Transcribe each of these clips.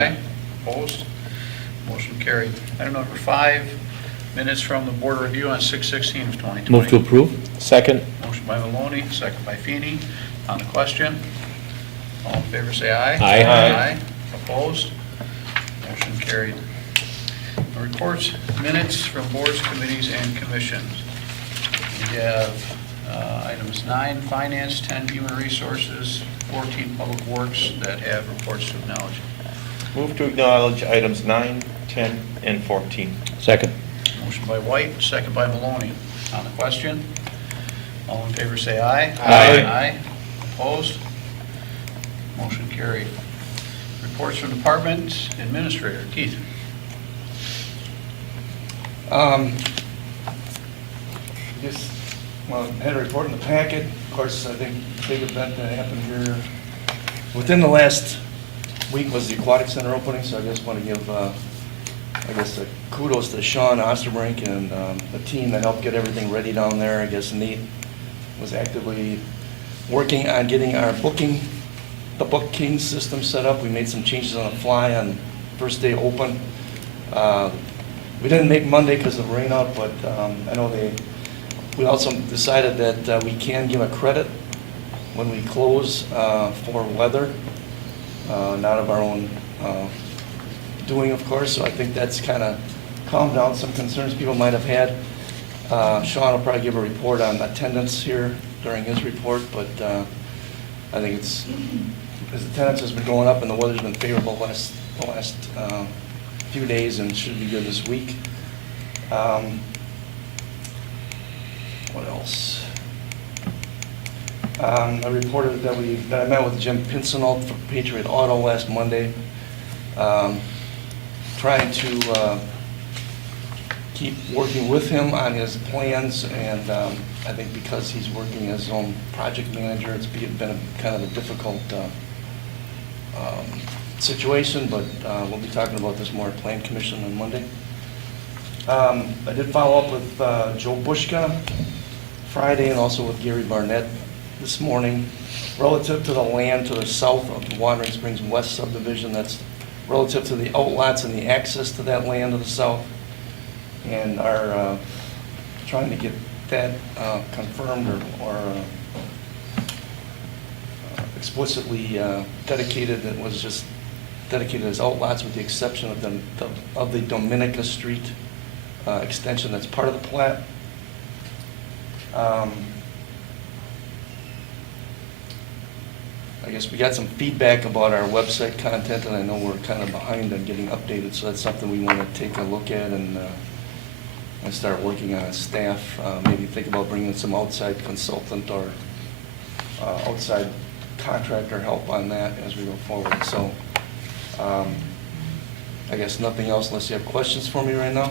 Aye. Opposed? Motion carried. Item number 5, minutes from the board review on 6/16 of 2020. Move to approve. Second. Motion by Maloney, second by Feeney. On the question, all in favor say aye. Aye. Aye. Opposed? Motion carried. Reports, minutes from boards, committees, and commissions. We have items 9, finance, 10, human resources, 14, public works, that have reports to acknowledge. Move to acknowledge items 9, 10, and 14. Second. Motion by White, second by Maloney. On the question, all in favor say aye. Aye. Aye. Opposed? Motion carried. Reports from departments, administrator, Keith. Just, well, had a report in the packet. Of course, I think the big event that happened here within the last week was the Aquatic Center opening, so I just want to give, kudos to Sean Osterbrink and the team that helped get everything ready down there. I guess Nate was actively working on getting our booking system set up. We made some changes on the fly on first day open. We didn't make Monday because of rain out, but I know we also decided that we can give a credit when we close for weather, not of our own doing, of course. So I think that's kind of calmed down some concerns people might have had. Sean will probably give a report on attendance here during his report, but I think as attendance has been going up and the weather's been favorable the last few days, and should be good this week. What else? I reported that I met with Jim Pincinel from Patriot Auto last Monday, trying to keep working with him on his plans, and I think because he's working as his own project manager, it's been kind of a difficult situation, but we'll be talking about this more at Plan Commission on Monday. I did follow up with Joe Bushka Friday, and also with Gary Barnett this morning, relative to the land to the south of the Wandering Springs West subdivision. That's relative to the outlots and the access to that land to the south, and are trying to get that confirmed or explicitly dedicated. It was just dedicated as outlots with the exception of the Dominica Street extension that's part of the plat. I guess we got some feedback about our website content, and I know we're kind of behind on getting updated, so that's something we want to take a look at and start working on as staff. Maybe think about bringing in some outside consultant or outside contractor help on that as we go forward. So I guess nothing else unless you have questions for me right now.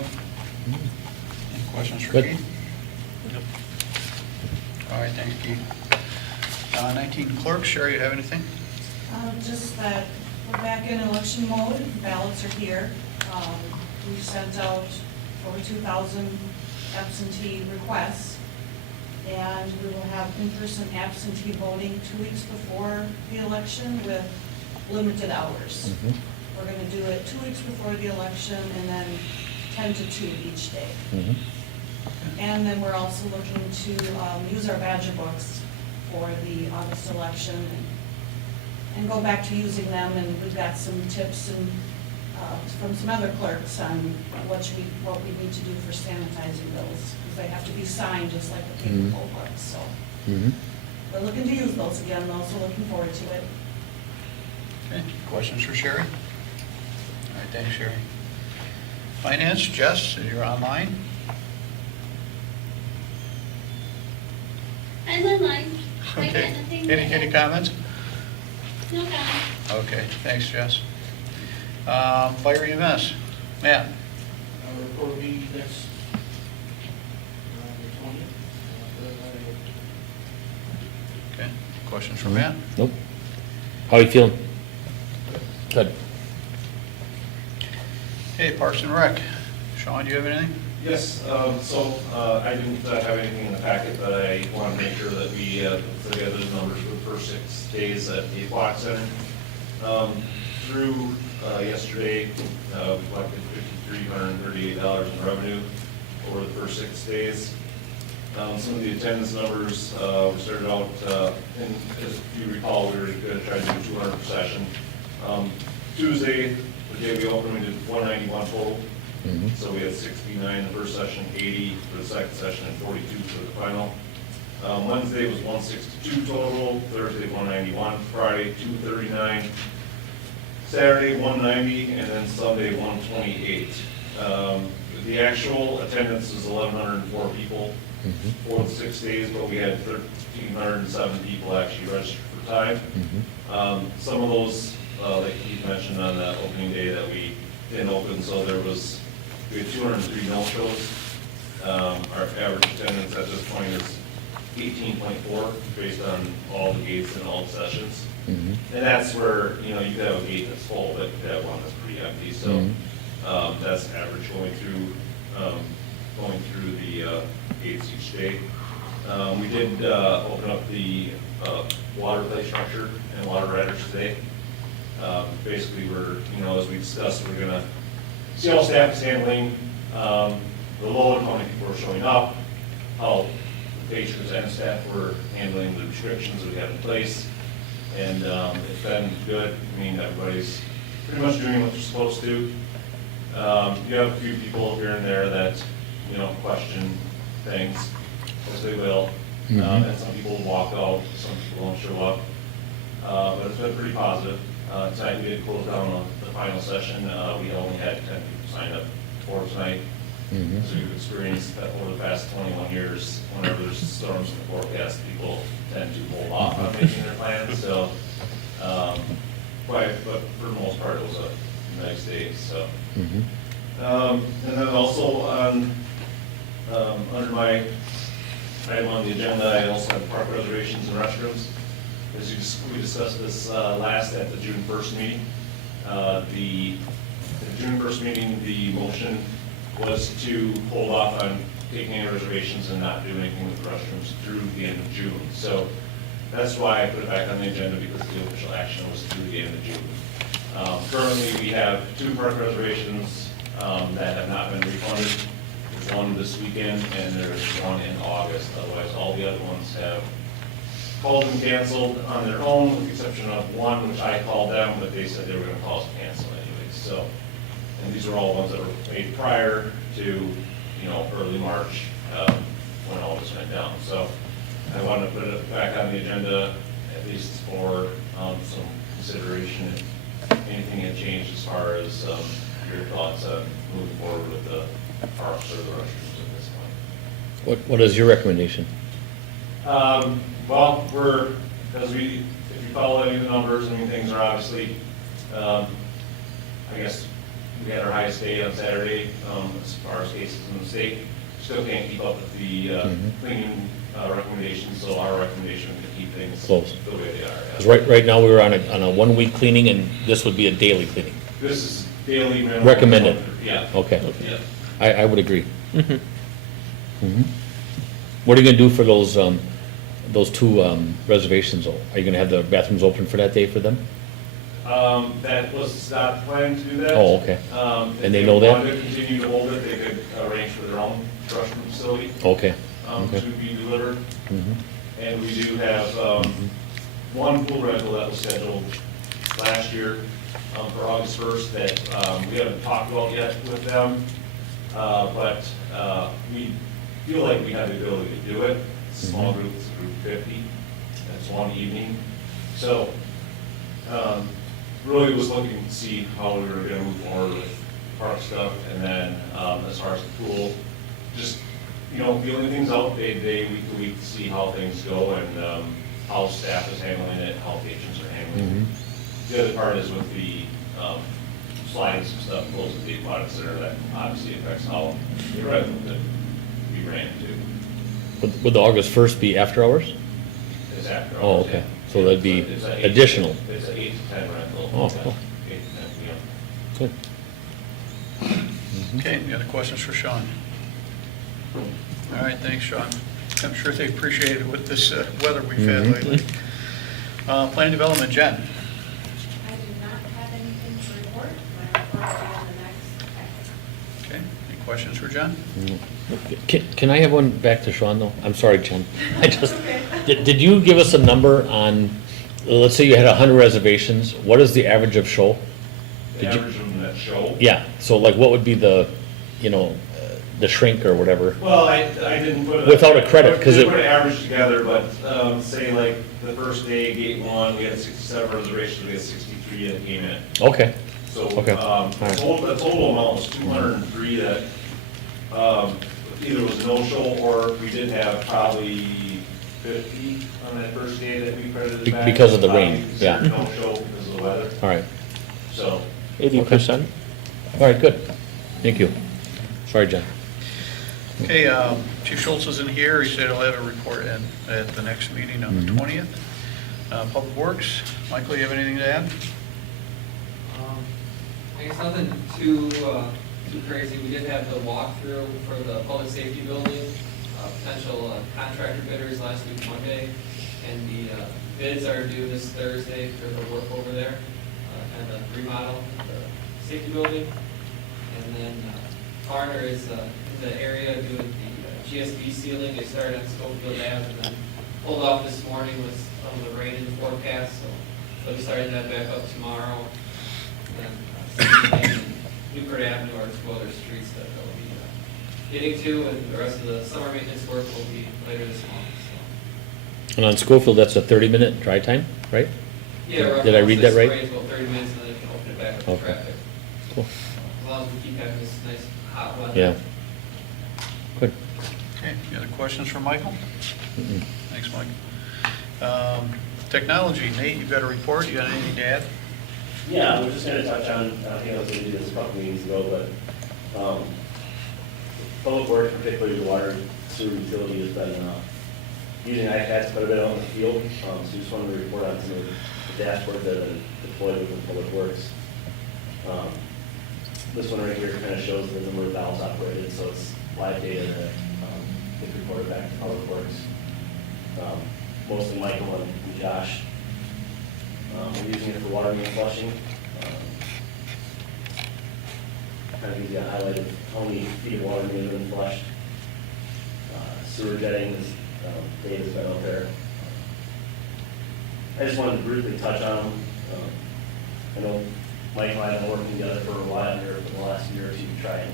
Any questions for Good. Keith? All right, thanks, Keith. 19 clerk, Sherry, you have anything? Just that we're back in election mode, ballots are here. We've sent out over 2,000 absentee requests, and we will have in-person absentee voting 2 weeks before the election with limited hours. We're going to do it 2 weeks before the election and then 10 to 2 each day. And then we're also looking to use our badger books for the August election and go back to using them. And we've got some tips and from some other clerks on what we need to do for sanitizing those, because they have to be signed just like the paper poll books. So we're looking to use those again, though, so looking forward to it. Okay, questions for Sherry? All right, thanks, Sherry. Finance, Jess, you're online. I'm online. I got Okay. nothing. Any comments? No comment. Okay, thanks, Jess. Fire EMS, Matt. Report will be next, the 20th. Okay, questions for Matt? Nope. How are you feeling? Good. Hey, Parks and Rec. Sean, do you have anything? Yes, I didn't have anything in the packet, but I want to make sure that we put together the numbers for the first 6 days at the Aquatic Center. Through yesterday, we collected $5,338 in revenue over the first 6 days. Some of the attendance numbers, we started out, and as you recall, we were going to try to do 200 per session. Tuesday, the day we opened, we did 191 total. So we had 69 the first session, 80 for the second session, and 42 for the final. Wednesday was 162 total, Thursday 191, Friday 239, Saturday 190, and then Sunday 128. The actual attendance is 1,104 people for the 6 days, but we had 1,307 people actually registered for time. Some of those, like Keith mentioned on the opening day that we didn't open, so we had 203 no-shows. Our average attendance at this point is 18.4 based on all the gates and all the sessions. And that's where, you could have a gate that's full, but you could have one that's pretty empty. So that's average going through the gates each day. We did open up the water play structure and water riders today. Basically, as we discussed, we're going to see how staff is handling the load, how many people are showing up, how the patrons and staff were handling the restrictions that we have in place. And it's been good. I mean, everybody's pretty much doing what they're supposed to. You have a few people here and there that, question things, as they will. And some people walk out, some people don't show up. But it's been pretty positive. Tonight we did close down the final session. We only had 10 people signed up for tonight. So we've experienced that over the past 21 years, whenever there's storms in the forecast, people tend to hold off on making their plans. So, but for the most part, it was a nice day. So, and then also on under my item on the agenda, I also have park reservations and restrooms. As we discussed this last at the June 1st meeting. The June 1st meeting, the motion was to hold off on taking any reservations and not do anything with the restrooms through the end of June. So that's why I put it back on the agenda, because the official action was through the end of June. Currently, we have 2 park reservations that have not been refunded. There's one this weekend and there's one in August. Otherwise, all the other ones have called and canceled on their own, with the exception of one, which I called them, but they said they were going to call us to cancel anyways. So, and these are all ones that were made prior to, early March, when all this went down. So I wanted to put it back on the agenda, at least for some consideration. If anything had changed as far as your thoughts on moving forward with the parks or the restrooms at this point. What is your recommendation? Well, if you follow any of the numbers, things are obviously, I guess, we had our highest day on Saturday, as far as cases in the state. Still can't keep up with the cleaning recommendations, so our recommendation is to keep things Close. the way they are. 'Cause right now, we were on a 1-week cleaning, and this would be a daily cleaning. This is daily minimum. Recommended. Yeah. Okay. Yeah. I would agree. What are you gonna do for those 2 reservations, though? Are you gonna have the bathrooms open for that day for them? That was not planning to do that. Oh, okay. If And they know that? wanted to continue to hold it, they could arrange for their own restroom facility. Okay. To be delivered. And we do have one pool rental that was scheduled last year for August 1st that we haven't talked about yet with them, but we feel like we have the ability to do it. It's a small group, it's a group of 50, and it's one evening. So really was looking to see how we were going to move forward with park stuff, and then as far as the pool, just feeling things out day to day, week to week, to see how things go and how staff is handling it, how patrons are handling it. The other part is with the slides and stuff, close to the aquatic center, that obviously affects how the revenue that we ran to. Would the August 1st be after hours? It's after hours. Oh, okay. Yeah. So that'd be It's a additional. It's an 8 to 10 rental. Oh, Yeah, cool. 8 to 10 p.m. Good. Okay, any other questions for Sean? All right, thanks, Sean. I'm sure they appreciate it with this weather we've had lately. Plan development, Jen. I do not have anything to report. questions for John? Can I have one back to Sean, though? I'm sorry, Jen. Did you give us a number on, let's say you had 100 reservations, what is the average of show? The Did you- average of them that show. Yeah, so like what would be the, the shrink or whatever? Well, I didn't put it. Without a credit, 'cause Didn't it- put an average together, but, say like the first day, gate one, we had 67 reservations, we had 63 that came in. Okay, So, Okay. the All right. total amount was 203 that, either was no-show or we did have probably 50 on that first day that we credited back. Because of the rain, Probably yeah. considered No-show because of the weather, all right. so. 80%? All right, good. Thank you. Sorry, Jen. Okay, Chief Schultz isn't here. He said he'll have a report at the next meeting on the 20th. Public Works, Michael, you have anything to add? I guess nothing too crazy. We did have the walkthrough for the public safety building, potential contractor bidders last week, Monday, and the bids are due this Thursday for the work over there, and the remodel of the safety building. And then Garner is in the area doing the GSB sealing. They started on Schofield Ave and then pulled off this morning with some of the rain in the forecast, so they'll be starting that back up tomorrow. And Newport Avenue or two other streets that they'll be getting to, and the rest of the summer maintenance work will be later this month, so. And on Schofield, that's a 30-minute dry time, right? Yeah, roughly, Did I read that right? It's about 30 minutes, and then it can open it back up to Okay. traffic. Cool. As long as we keep having this nice hot weather. Yeah. Good. Okay, any other questions for Michael? Mm-mm. Thanks, Mike. Technology, Nate, you got a report? You got anything to add? Yeah, we're just gonna touch on, I think I was gonna do this a couple meetings ago, but, public works, particularly the water sewer utility, has been, using iPads quite a bit out in the field, so just wanted to report on some of the dashboards that have been deployed within public works. This one right here kind of shows the number of valves operated, so it's live data that, gets reported back to public works. Mostly Michael and Josh. We're using it for water main flushing. Kind of gives you a highlight of how many feet of water main have been flushed. Sewer jetting, this data's been out there. I just wanted to briefly touch on them. I know Mike and I have been working together for a while here for the last year or two to try and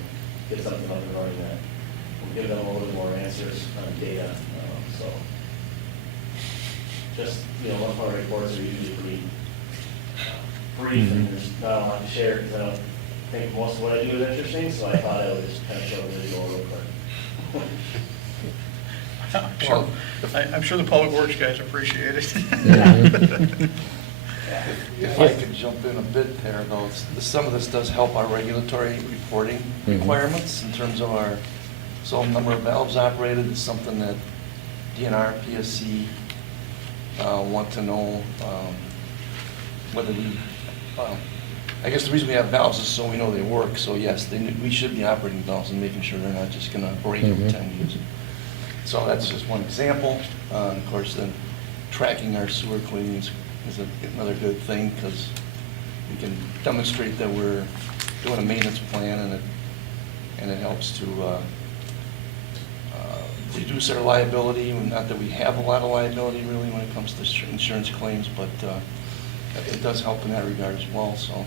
get something up and running that will give them a little bit more answers on data. So just, one of our reports are usually pretty brief, and there's not a lot to share because I don't think most of what I do is interesting, so I thought I would just kind of show the visual real quick. I'm sure the Public Works guys appreciate it. If I could jump in a bit there, though, some of this does help our regulatory reporting requirements in terms of our, number of valves operated is something that DNR, PSC want to know whether I guess the reason we have valves is so we know they work, so yes, we should be operating valves and making sure they're not just going to break every time we use it. So that's just one example. Of course, then tracking our sewer cleanings is another good thing because we can demonstrate that we're doing a maintenance plan, and it helps to reduce our liability. Not that we have a lot of liability really when it comes to insurance claims, but it does help in that regard as well. So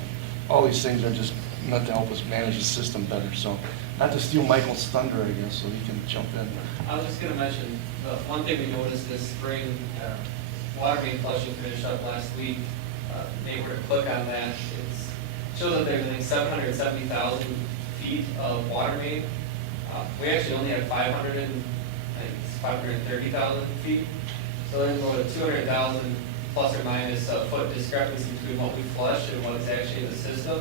all these things are just meant to help us manage the system better. So not to steal Michael's thunder, I guess, so he can jump in. I was just gonna mention, the one thing we noticed this spring, water main flushing finished up last week. They were to click on that, it shows that there's, I think, 770,000 feet of water main. We actually only had 530,000 feet. So there's about a 200,000 plus or minus foot discrepancy between what we flushed and what's actually in the system.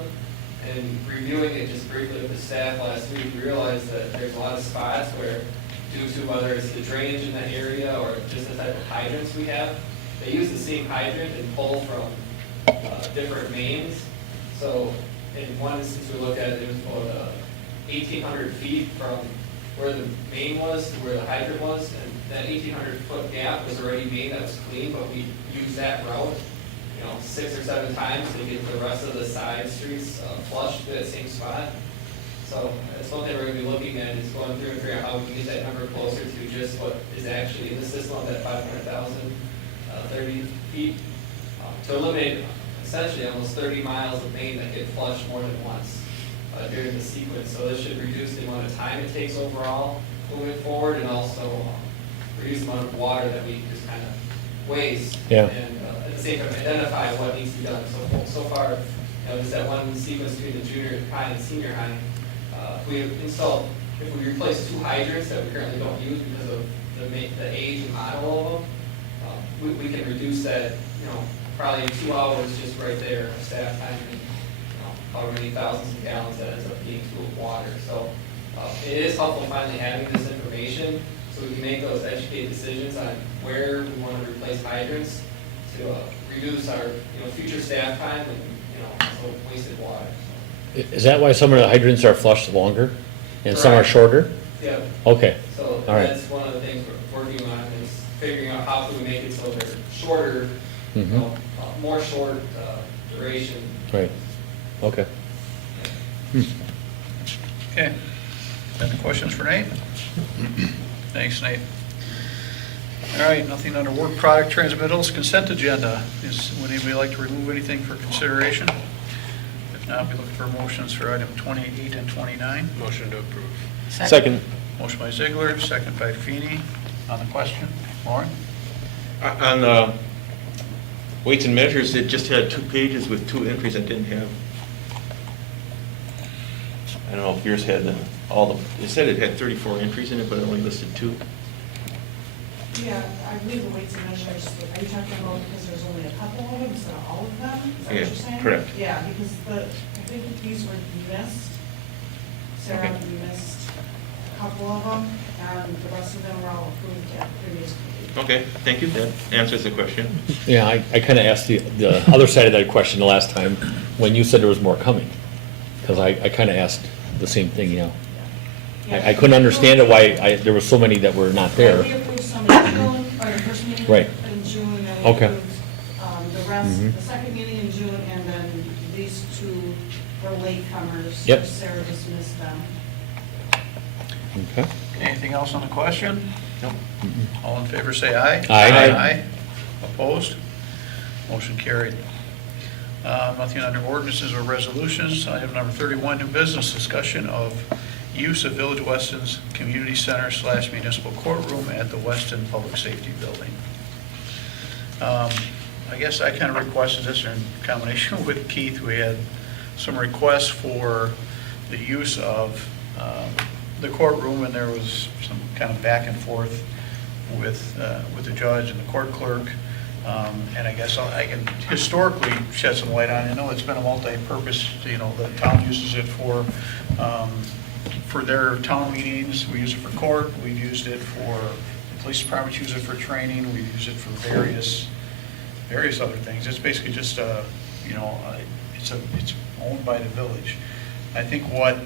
And reviewing it just briefly with the staff last week, we realized that there's a lot of spots where, due to whether it's the drainage in that area or just the type of hydrants we have, they use the same hydrant and pull from different mains. So in one instance we looked at, it was about 1,800 feet from where the main was to where the hydrant was, and that 1,800 foot gap was already made, that was clean, but we used that route 6 or 7 times to get the rest of the side streets flushed to that same spot. So that's one thing we're gonna be looking at, is going through and figuring out how we can get that number closer to just what is actually in the system, that 500,000, 30 feet, to eliminate essentially almost 30 miles of main that get flushed more than once during the sequence. So this should reduce the amount of time it takes overall moving forward, and also reduce the amount of water that we just kind of waste. Yeah. And at the same time, identify what needs to be done. So far, just that one sequence between the junior high and senior high, if we replace 2 hydrants that we currently don't use because of the age and model of them, we can reduce that, probably 2 hours just right there of staff time, and however many thousands of gallons that ends up being full of water. So it is helpful finally having this information, so we can make those educated decisions on where we want to replace hydrants to reduce our future staff time and also wasted water. Is that why some of the hydrants are flushed longer and some are Correct. shorter? Yeah. Okay, So all right. that's one of the things we're working on, is figuring out how can we make it so they're shorter, Mhm. more short duration. Right, okay. Okay. Any questions for Nate? Thanks, Nate. All right, nothing under work product transmittals, consent agenda. Would anybody like to remove anything for consideration? If not, we look for motions for item 28 and 29. Motion to approve. Second. Motion by Ziegler, second by Feeny. On the question, Lauren? On weights and measures, it just had 2 pages with 2 entries. It didn't have, I don't know if yours had it said it had 34 entries in it, but it only listed 2. Yeah, I believe the weights and measures, are you talking about because there's only a couple of them instead of all of them? Is that what Yeah, you're saying? correct. Yeah, because I think these were missed. Sarah, Okay. you missed a couple of them, and the rest of them were all approved at previous meetings. Okay, thank you. That answers the question. Yeah, I kind of asked the other side of that question the last time, when you said there was more coming. Because I kind of asked the same thing, Yeah. I couldn't understand it, why there were so many that were not Yeah, there. we approved some in June, or the first meeting Right. in June, and then we Okay. approved the rest, Mhm. the second meeting in June, and then these 2 were latecomers. Yep. Sarah dismissed them. Okay. Anything else on the question? No. All in favor, say aye. Aye. Aye. Opposed? Motion carried. Nothing under ordinances or resolutions. Item number 31, new business, discussion of use of Village Weston's Community Center / municipal courtroom at the Weston Public Safety Building. I guess I kind of requested this in combination with Keith. We had some requests for the use of the courtroom, and there was some kind of back and forth with the judge and the court clerk. And I guess I can historically shed some light on it. I know it's been a multi-purpose, the town uses it for their town meetings. We use it for court, we've used it for, the police departments use it for training, we've used it for various other things. It's basically just it's owned by the village. I think what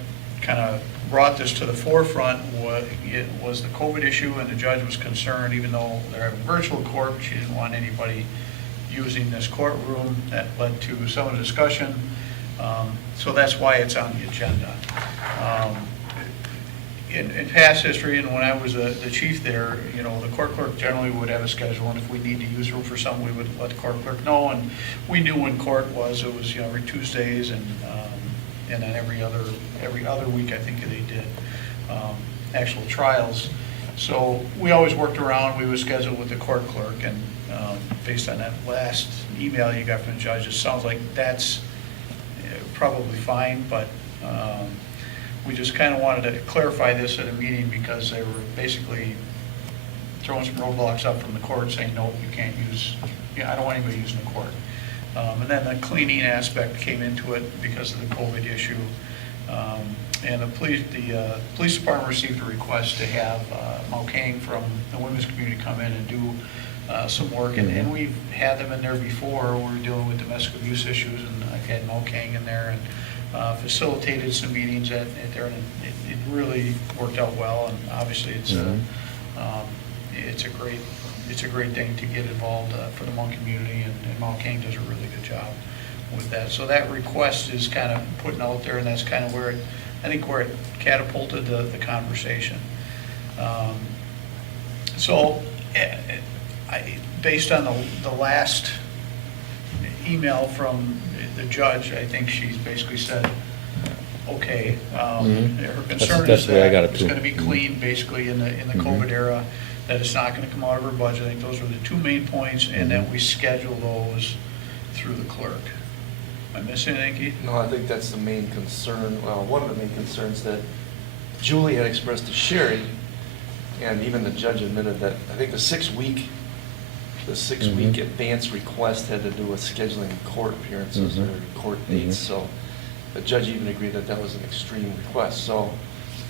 kind of brought this to the forefront was the COVID issue, and the judge was concerned, even though they're having virtual court, she didn't want anybody using this courtroom. That led to some of the discussion. So that's why it's on the agenda. In past history, and when I was the chief there, the court clerk generally would have a schedule, and if we need to use room for something, we would let the court clerk know, and we knew when court was. It was every Tuesdays, and then every other week, I think they did actual trials. So we always worked around. We would schedule with the court clerk, and based on that last email you got from the judge, it sounds like that's probably fine, but we just kind of wanted to clarify this at a meeting, because they were basically throwing some roadblocks up from the court saying, no, you can't use, I don't want anybody using the court. And then the cleaning aspect came into it because of the COVID issue. And the police department received a request to have Maukang from the women's community come in and do some work. And we've had them in there before. We were dealing with domestic abuse issues, and I've had Maukang in there and facilitated some meetings at there. And it really worked out well. And obviously it's a great thing to get involved for the Hmong community, and Maukang does a really good job with that. So that request is kind of putting out there, and that's kind of where it I think where it catapulted the conversation. So, based on the last email from the judge, I think she's basically said, okay. Her concern That's is the way I that got it it's too. going to be clean, basically, in the COVID era, that it's not going to come out of her budget. I think those were the two main points, and that we schedule those through the clerk. Am I missing anything, Keith? No, I think that's the main concern, well, one of the main concerns that Julie had expressed to Sherry, and even the judge admitted that, I think the six-week advance request had to do with scheduling court appearances or court dates, so the judge even agreed that that was an extreme request. So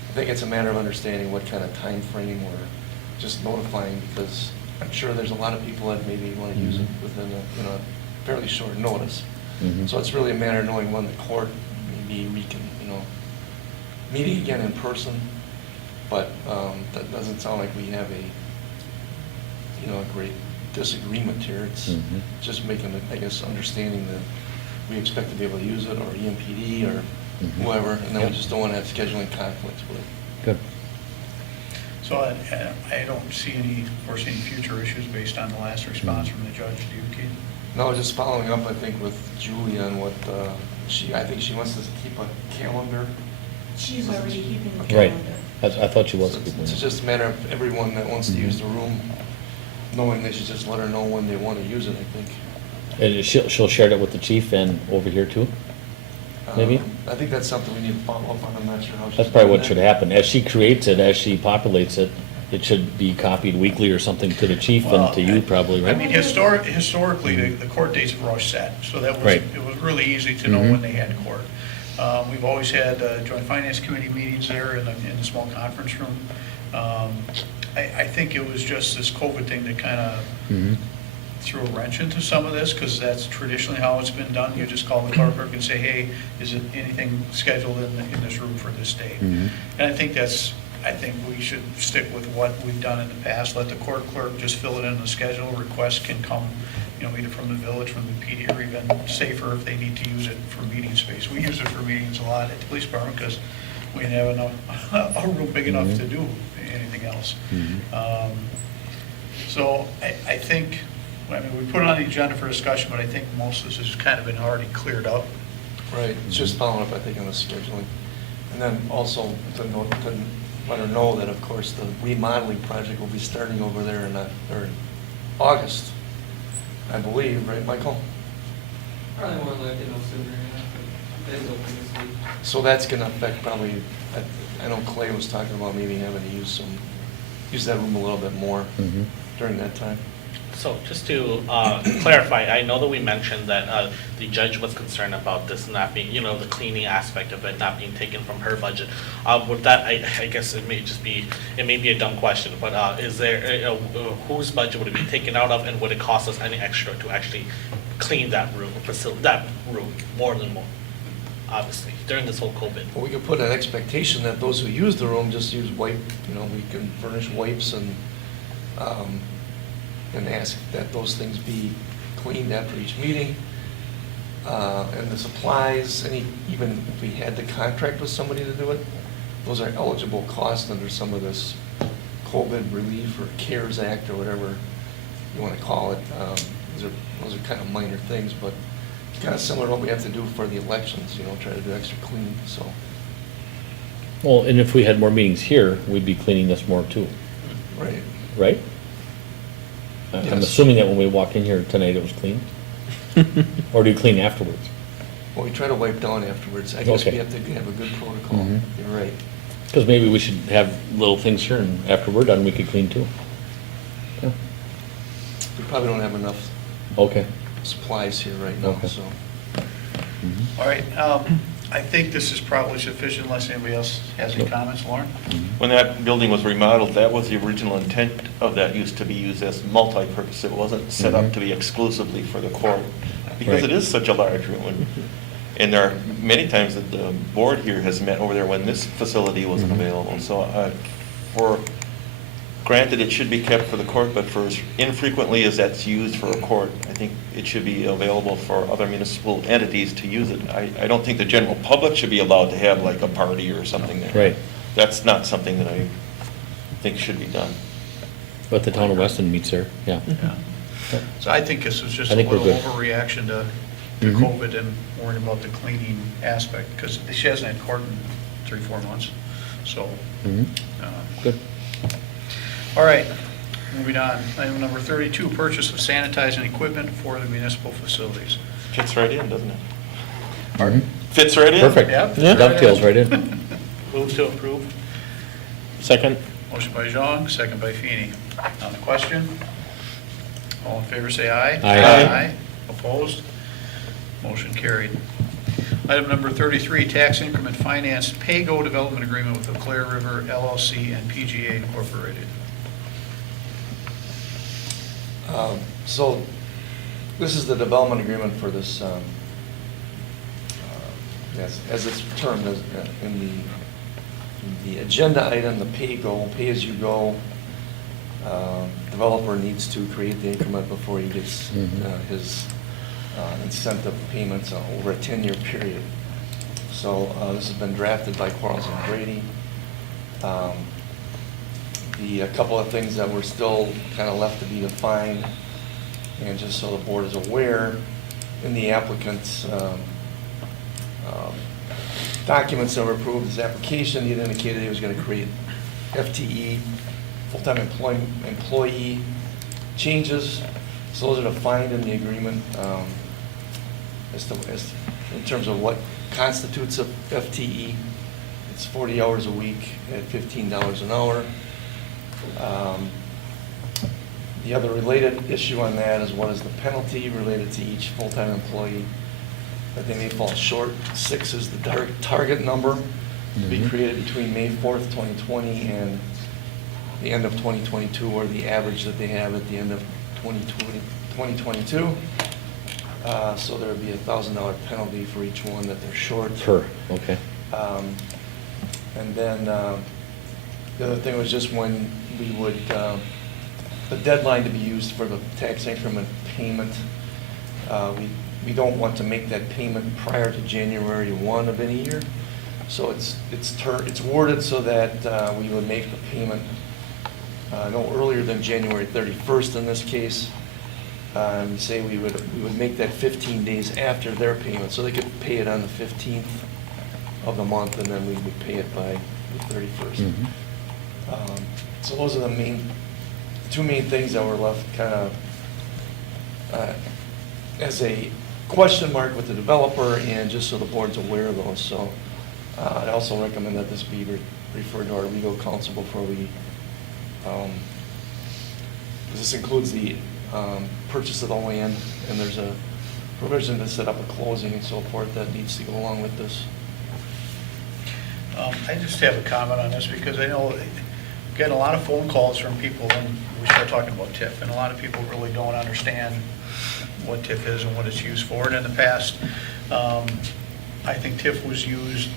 I think it's a matter of understanding what kind of time frame we're just notifying, because I'm sure there's a lot of people that maybe want to use it within a fairly short notice. So it's really a matter of knowing when the court maybe meeting again in person, but that doesn't sound like we have a great disagreement here. It's just making, I guess, understanding that we expect to be able to use it, or EMPD, or whoever, and then we just don't want to have scheduling conflicts with it. Good. So I don't foresee any future issues based on the last response from the judge. Do you, Keith? No, just following up, I think, with Julie on what I think she wants us to keep a calendar. She's already keeping the Right. calendar. I thought she was. So it's just a matter of everyone that wants to use the room, knowing they should just let her know when they want to use it, I think. And she'll share that with the chief and over here too? Maybe? I think that's something we need to follow up on. I'm not sure how she's That's probably what doing should that. happen. As she creates it, as she populates it, it should be copied weekly or something to the chief and to you probably, I mean, right? historically, the court dates were always set, so that was, Right. it was really easy to know when they had court. We've always had joint finance committee meetings there in the small conference room. I think it was just this COVID thing that kind of threw a wrench into some of this, because that's traditionally how it's been done. You just call the clerk and say, hey, is it anything scheduled in this room for this date? And I think we should stick with what we've done in the past. Let the court clerk just fill it in the schedule. Requests can come, either from the village, from the PD, or even safer if they need to use it for meeting space. We use it for meetings a lot at the police department because we didn't have a room big enough to do anything else. So I think, we put it on the agenda for discussion, but I think most of this has kind of been already cleared up. Right, it's just following up, I think, on the scheduling. And then also to let her know that, of course, the remodeling project will be starting over there in August, I believe, right, Michael? Probably more likely no sooner, yeah. They open this week. So that's gonna affect probably, I know Clay was talking about maybe having to use that room a little bit more during that time. So just to clarify, I know that we mentioned that the judge was concerned about this not being, the cleaning aspect of it not being taken from her budget. With that, I guess it may be a dumb question, but is there, whose budget would it be taken out of, and would it cost us any extra to actually clean that room, more than more, obviously, during this whole COVID? Well, we could put an expectation that those who use the room just use we can furnish wipes and ask that those things be cleaned after each meeting. And the supplies, even if we had to contract with somebody to do it, those are eligible costs under some of this COVID relief or CARES Act or whatever you want to call it. Those are kind of minor things, but it's kind of similar to what we have to do for the elections, try to do extra cleaning, so. Well, and if we had more meetings here, we'd be cleaning this more too, Right. right? I'm Yes. assuming that when we walk in here tonight, it was clean? Or do you clean afterwards? Well, we try to wipe down afterwards. I guess we Okay. have to have a good protocol. You're right. Because maybe we should have little things here, and after we're done, we could clean too. Yeah. We probably don't have enough Okay. supplies here right now, Okay. so. All right, I think this is probably sufficient unless anybody else has any comments. Lauren? When that building was remodeled, that was the original intent of that, used to be used as multi-purpose. It wasn't set up to be exclusively for the court, because Right. it is such a large room. And there are many times that the board here has met over there when this facility wasn't available. So for Granted, it should be kept for the court, but for as infrequently as that's used for a court, I think it should be available for other municipal entities to use it. I don't think the general public should be allowed to have like a party or something there. Right. That's not something that I think should be done. But the town of Weston meets there, yeah. Yeah. So I think this was just I a think we're little good. overreaction to Mhm. COVID and worrying about the cleaning aspect, because she hasn't had court in 3-4 months, so. Mhm. Good. All right, moving on. Item number 32, purchase of sanitizing equipment for the municipal facilities. Fits right in, doesn't it? Pardon? Fits right in. Perfect. Yep. Dovetails right in. Move to approve. Second. Motion by Jean, second by Feeny. On the question? All in favor, say aye. Aye. Opposed? Motion carried. Item number 33, tax increment finance pay-go development agreement with the Clare River LLC and PGA Incorporated. So this is the development agreement for this, as it's termed in the agenda item, the pay-as-you-go. Developer needs to create the increment before he gets his incentive payments over a 10-year period. So this has been drafted by Quarles and Brady. A couple of things that were still kind of left to be defined, and just so the board is aware, in the applicant's documents that were approved, his application, he indicated he was going to create FTE, full-time employee changes. So those are defined in the agreement as in terms of what constitutes a FTE. It's 40 hours a week at $15 an hour. The other related issue on that is what is the penalty related to each full-time employee that they may fall short. 6 is the target number to be created between May 4th, 2020 and the end of 2022, or the average that they have at the end of 2022. So there would be a $1,000 penalty for each one that they're short. Okay. And then the other thing was just when we would, the deadline to be used for the tax increment payment, we don't want to make that payment prior to January 1 of any year. So it's worded so that we would make the payment no earlier than January 31st in this case. Say we would make that 15 days after their payment, so they could pay it on the 15th of the month, and then we would pay it by the 31st. So those are the two main things that were left kind of as a question mark with the developer, and just so the board's aware of those. So I also recommend that this be referred to our legal counsel before we, because this includes the purchase of the land, and there's a provision to set up a closing and so forth that needs to go along with this. I just have a comment on this, because I know we get a lot of phone calls from people when we start talking about TIF, and a lot of people really don't understand what TIF is and what it's used for. And in the past, I think TIF was used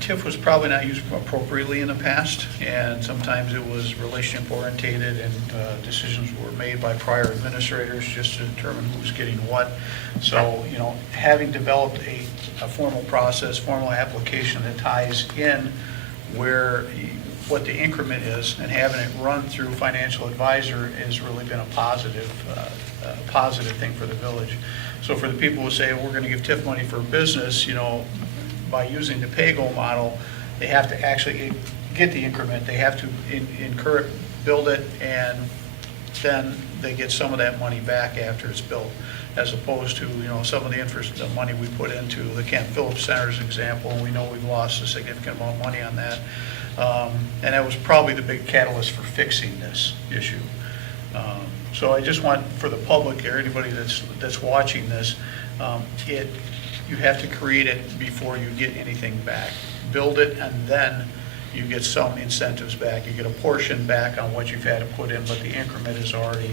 TIF was probably not used appropriately in the past, and sometimes it was relationship orientated, and decisions were made by prior administrators just to determine who's getting what. So, having developed a formal process, formal application that ties in what the increment is, and having it run through financial advisor has really been a positive thing for the village. So for the people who say, we're going to give TIF money for business, by using the pay-go model, they have to actually get the increment. They have to incur it, build it, and then they get some of that money back after it's built, as opposed to, some of the money we put into the Camp Phillips Center's example, and we know we've lost a significant amount of money on that. And that was probably the big catalyst for fixing this issue. So I just want, for the public or anybody that's watching this, you have to create it before you get anything back. Build it, and then you get some incentives back. You get a portion back on what you've had to put in, but the increment is already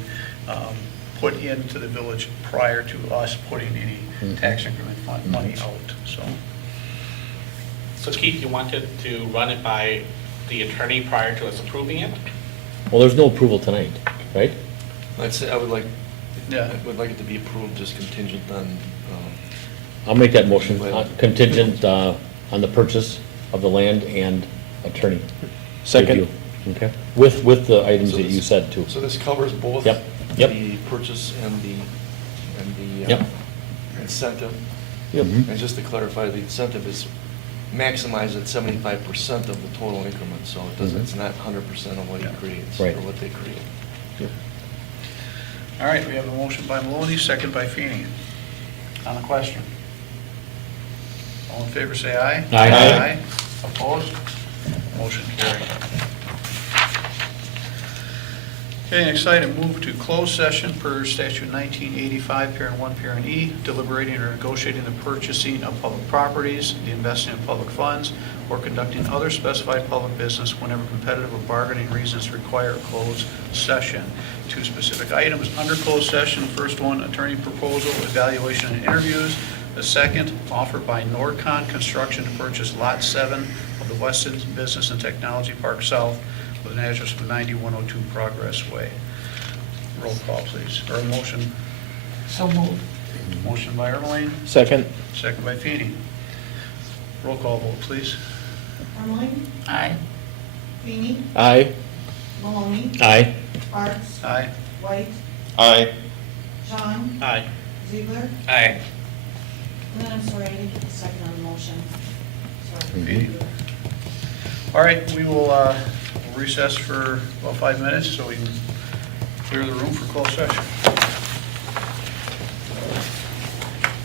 put into the village prior to us putting any tax increment fund money out. So So Keith, you wanted to run it by the attorney prior to us approving it? Well, there's no approval tonight, right? I'd say I would like, Yeah. I would like it to be approved, just contingent on, I'll make that motion contingent on the purchase of the land and attorney. Second. review. Okay, with the items So that you this- said too. so this covers both Yep, yep. the purchase and the Yep. incentive. Yep. And just to clarify, the incentive is maximized at 75% of the total increment, so it doesn't, Mhm. it's not 100% of what he Yeah. creates, Right. or what they create. All right, we have a motion by Maloney, second by Feeney. On the question? All in favor, say aye. Aye. Aye. Opposed? Motion carried. Okay, next item, move to closed session per statute 1985, parent 1, parent E, deliberating or negotiating the purchasing of public properties, the investing in public funds, or conducting other specified public business whenever competitive or bargaining reasons require a closed session. Two specific items under closed session. First one, attorney proposal, evaluation, and interviews. The second, offer by Nordcon Construction to purchase Lot 7 of the Weston Business and Technology Park South with an address of 9102 Progress Way. Roll call, please, or a motion. So moved. Motion by Ermeling, Second. second by Feeney. Roll call vote, please. Ermeling, Aye. Feeny, Aye. Maloney, Aye. Parks, Aye. White, Aye. Sean, Aye. Ziegler, Aye. and then I'm sorry, I didn't get the second on the motion. Sorry. Feeney. All right, we will recess for about 5 minutes so we can clear the room for closed session.